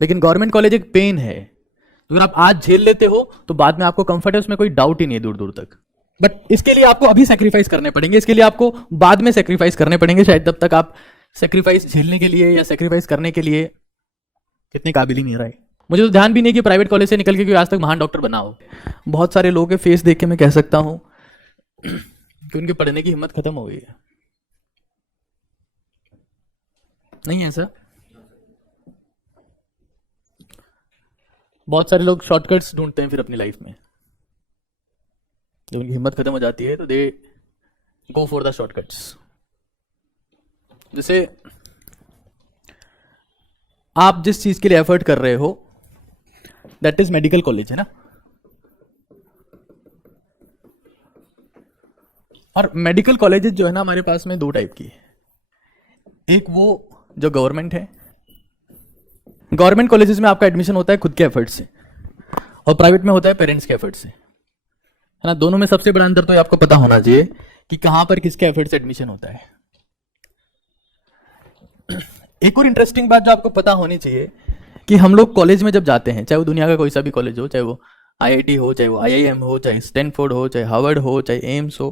लेकिन government college एक pen है। तो अगर आप आज झेल लेते हो तो बाद में आपको कंफर्ट है, उसमें कोई डाउट ही नहीं है दूर दूर तक। बट इसके लिए आपको अभी सेक्रीफाइस करने पड़ेंगे, इसके लिए आपको बाद में सेक्रीफाइस करने पड़ेंगे। शायद तब तक आप सेक्रीफाइस झेलने के लिए या सेक्रीफाइस करने के लिए कितने काबिल ही नहीं रहे। मुझे तो ध्यान भी नहीं कि प्राइवेट कॉलेज से निकल के कोई आज तक महान डॉक्टर बना हो। बहुत सारे लोगों के फेस देख के मैं कह सकता हूं कि उनके पढ़ने की हिम्मत खत्म हो गई है। नहीं है सर? बहुत सारे लोग शॉर्टकट्स ढूंढते हैं फिर अपनी लाइफ में। जब उनकी हिम्मत खत्म हो जाती है तो दे गो फॉर द शॉर्टकट्स। जैसे आप जिस चीज के लिए एफर्ट कर रहे हो दैट इज मेडिकल कॉलेज, है ना? और मेडिकल कॉलेजेस जो है ना हमारे पास में दो टाइप की है। एक वो जो गवर्नमेंट है, गवर्नमेंट कॉलेजेस में आपका एडमिशन होता है खुद के एफर्ट से, और प्राइवेट में होता है पेरेंट्स के एफर्ट से, है ना? दोनों में सबसे बड़ा अंतर तो ये आपको पता होना चाहिए कि कहां पर किसके एफर्ट से एडमिशन होता है। एक और इंटरेस्टिंग बात जो आपको पता होनी चाहिए कि हम लोग कॉलेज में जब जाते हैं, चाहे वो दुनिया का कोई सा भी कॉलेज हो, चाहे वो आईआईटी हो, चाहे वो आईआईएम हो, चाहे स्टैनफोर्ड हो, चाहे हार्वर्ड हो, चाहे एम्स हो,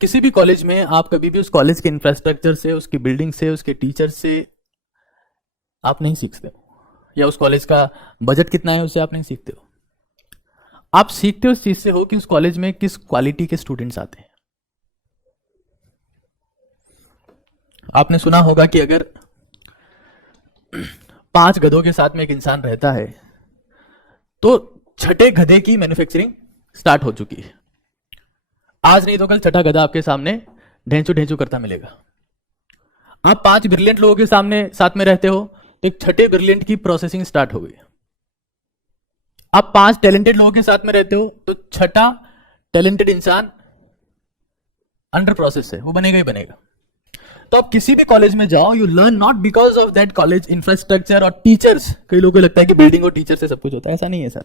किसी भी कॉलेज में आप कभी भी उस कॉलेज के इंफ्रास्ट्रक्चर से, उसकी बिल्डिंग से, उसके टीचर से आप नहीं सीखते हो, या उस कॉलेज का बजट कितना है उससे आप नहीं सीखते हो। आप सीखते हो उस चीज से हो कि उस कॉलेज में किस क्वालिटी के स्टूडेंट्स आते हैं। आपने सुना होगा कि अगर 5 गधों के साथ में एक इंसान रहता है तो 6ठे गधे की मैन्युफैक्चरिंग स्टार्ट हो चुकी है। आज नहीं तो कल 6ठा गधा आपके सामने ढेंचू ढेंचू करता मिलेगा। आप 5 ब्रिलियंट लोगों के सामने साथ में रहते हो तो एक 6ठे ब्रिलियंट की प्रोसेसिंग स्टार्ट हो गई। आप 5 टैलेंटेड लोगों के साथ में रहते हो तो 6ठा टैलेंटेड इंसान अंडर प्रोसेस है, वो बनेगा ही बनेगा। तो आप किसी भी कॉलेज में जाओ, you learn not because of that college infrastructure और टीचर्स। कई लोगों को लगता है कि बिल्डिंग और टीचर से सब कुछ होता है, ऐसा नहीं है sir.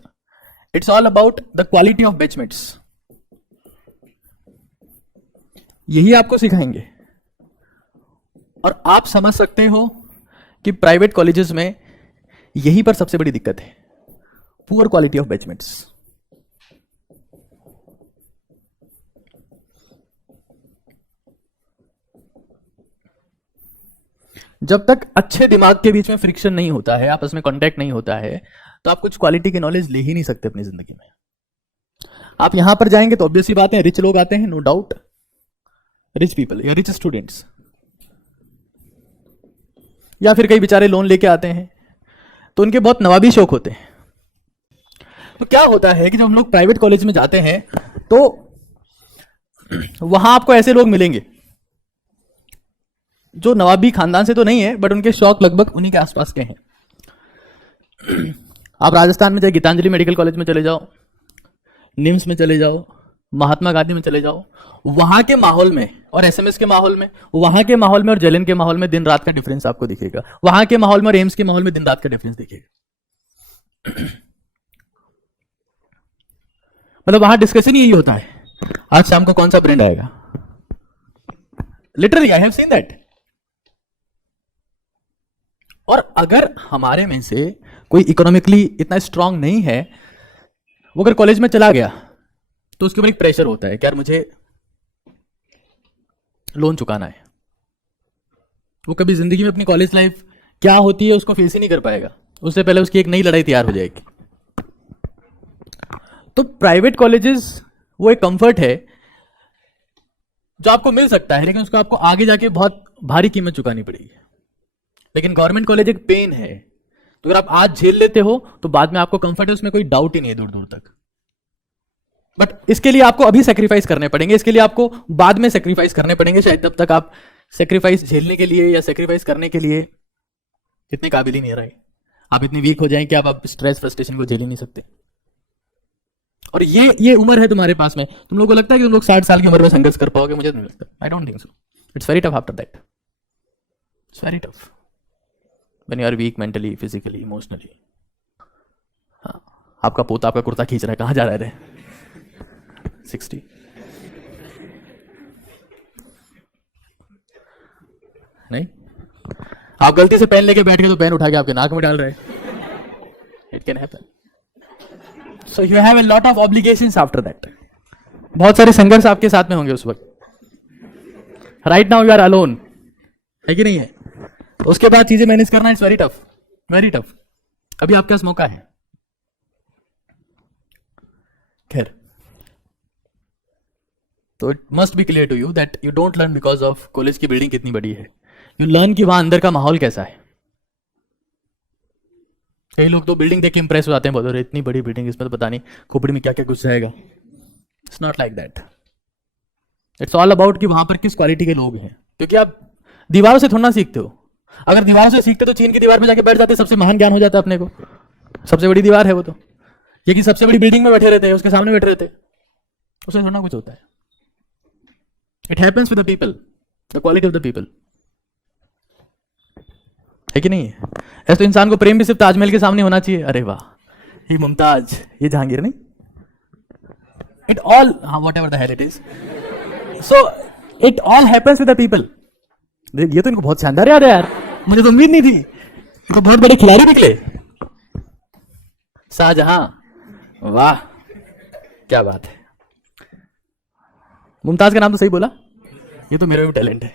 It's all about the quality of batchmates. यही आपको सिखाएंगे। और आप समझ सकते हो कि प्राइवेट कॉलेजेस में यही पर सबसे बड़ी दिक्कत है, पुअर क्वालिटी ऑफ बैचमेट्स। जब तक अच्छे दिमाग के बीच में फ्रिक्शन नहीं होता है, आपस में कांटेक्ट नहीं होता है, तो आप कुछ क्वालिटी की नॉलेज ले ही नहीं सकते अपनी जिंदगी में। आप यहां पर जाएंगे तो ऑब्वियसली बात है, रिच लोग आते हैं, नो डाउट, रिच पीपल या रिच स्टूडेंट्स, या फिर कई बेचारे लोन लेके आते हैं तो उनके बहुत नवाबी शौक होते हैं। तो क्या होता है कि जब हम लोग प्राइवेट कॉलेज में जाते हैं तो वहां आपको ऐसे लोग मिलेंगे जो नवाबी खानदान से तो नहीं है, बट उनके शौक लगभग उन्हीं के आसपास के हैं। आप राजस्थान में चाहे गीतांजलि मेडिकल कॉलेज में चले जाओ, निम्स में चले जाओ, महात्मा गांधी में चले जाओ, वहां के माहौल में और एसएमएस के माहौल में, वहां के माहौल में और जेलिन के माहौल में दिन रात का डिफरेंस आपको दिखेगा। वहां के माहौल में और एम्स के माहौल में दिन रात का डिफरेंस दिखेगा। मतलब वहां डिस्कशन यही होता है, आज शाम को कौन सा ब्रांड आएगा। Literally I have seen that. और अगर हमारे में से कोई इकोनॉमिकली इतना स्ट्रांग नहीं है, वो अगर कॉलेज में चला गया तो उसके ऊपर एक प्रेशर होता है कि यार मुझे लोन चुकाना है। वो कभी जिंदगी में अपनी कॉलेज लाइफ क्या होती है उसको फेस ही नहीं कर पाएगा, उससे पहले उसकी एक नई लड़ाई तैयार हो जाएगी। तो प्राइवेट कॉलेजेस वो एक कंफर्ट है जो आपको मिल सकता है, लेकिन उसको आपको आगे जाके बहुत भारी कीमत चुकानी पड़ेगी। लेकिन गवर्नमेंट कॉलेज एक पेन है। तो अगर आप आज झेल लेते हो तो बाद में आपको कंफर्ट है, उसमें कोई डाउट ही नहीं है दूर दूर तक। बट इसके लिए आपको अभी सेक्रीफाइस करने पड़ेंगे, इसके लिए आपको बाद में सेक्रीफाइस करने पड़ेंगे। शायद तब तक आप सेक्रीफाइस झेलने के लिए या सेक्रीफाइस करने के लिए इतने काबिल ही नहीं रहे। आप इतनी वीक हो जाएं कि आप स्ट्रेस फ्रस्ट्रेशन को झेल ही नहीं सकते। और ये उम्र है तुम्हारे पास में, तुम लोगों को लगता है कि तुम लोग 60 साल की उम्र में संघर्ष कर पाओगे? मुझे नहीं लगता। I don't think so. It's very tough after that. It's very tough when you are weak mentally, physically, emotionally. हाँ, आपका पोता आपका कुर्ता खींच रहा है, कहां जा रहा है? 60। नहीं, आप गलती से पेन लेके बैठ गए तो पेन उठा के आपके नाक में डाल रहे हैं। It can happen. So you have a lot of obligations after that. बहुत सारे संघर्ष आपके साथ में होंगे उस वक्त। Right now you are alone, है कि नहीं है? उसके बाद चीजें मैनेज करना it's very tough, very tough. अभी आपके पास मौका है। खैर, तो it must be clear to you that you don't learn because of college की बिल्डिंग कितनी बड़ी है, यू लर्न कि वहां अंदर का माहौल कैसा है। कई लोग तो बिल्डिंग देख के इंप्रेस हो जाते हैं, बोलते हैं इतनी बड़ी बिल्डिंग, इसमें तो पता नहीं खोपड़ी में क्या क्या घुस जाएगा। It's not like that. It's all about कि वहां पर किस क्वालिटी के लोग हैं, क्योंकि आप दीवारों से थोड़ा ना सीखते हो। अगर दीवारों से सीखते तो चीन की दीवार में जाके बैठ जाते, सबसे महान ज्ञान हो जाता अपने को। सबसे बड़ी दीवार है वो तो, ये कि सबसे बड़ी बिल्डिंग में बैठे रहते हैं, उसके सामने बैठे रहते हैं, उससे थोड़ा कुछ होता है। It happens with the people, the quality of the people, है कि नहीं है? ऐसे तो इंसान को प्रेम भी सिर्फ ताजमहल के सामने होना चाहिए। अरे वाह, ये मुमताज, ये जहांगीर, नहीं? इट ऑल, हाँ, what ever the hell it is, so it all happens with the people. ये तो इनको बहुत शानदार याद है यार, मुझे तो उम्मीद नहीं थी, तो बहुत बड़े खिलाड़ी निकले। शाहजहां, वाह क्या बात है। मुमताज का नाम तो सही बोला, ये तो मेरा भी टैलेंट है।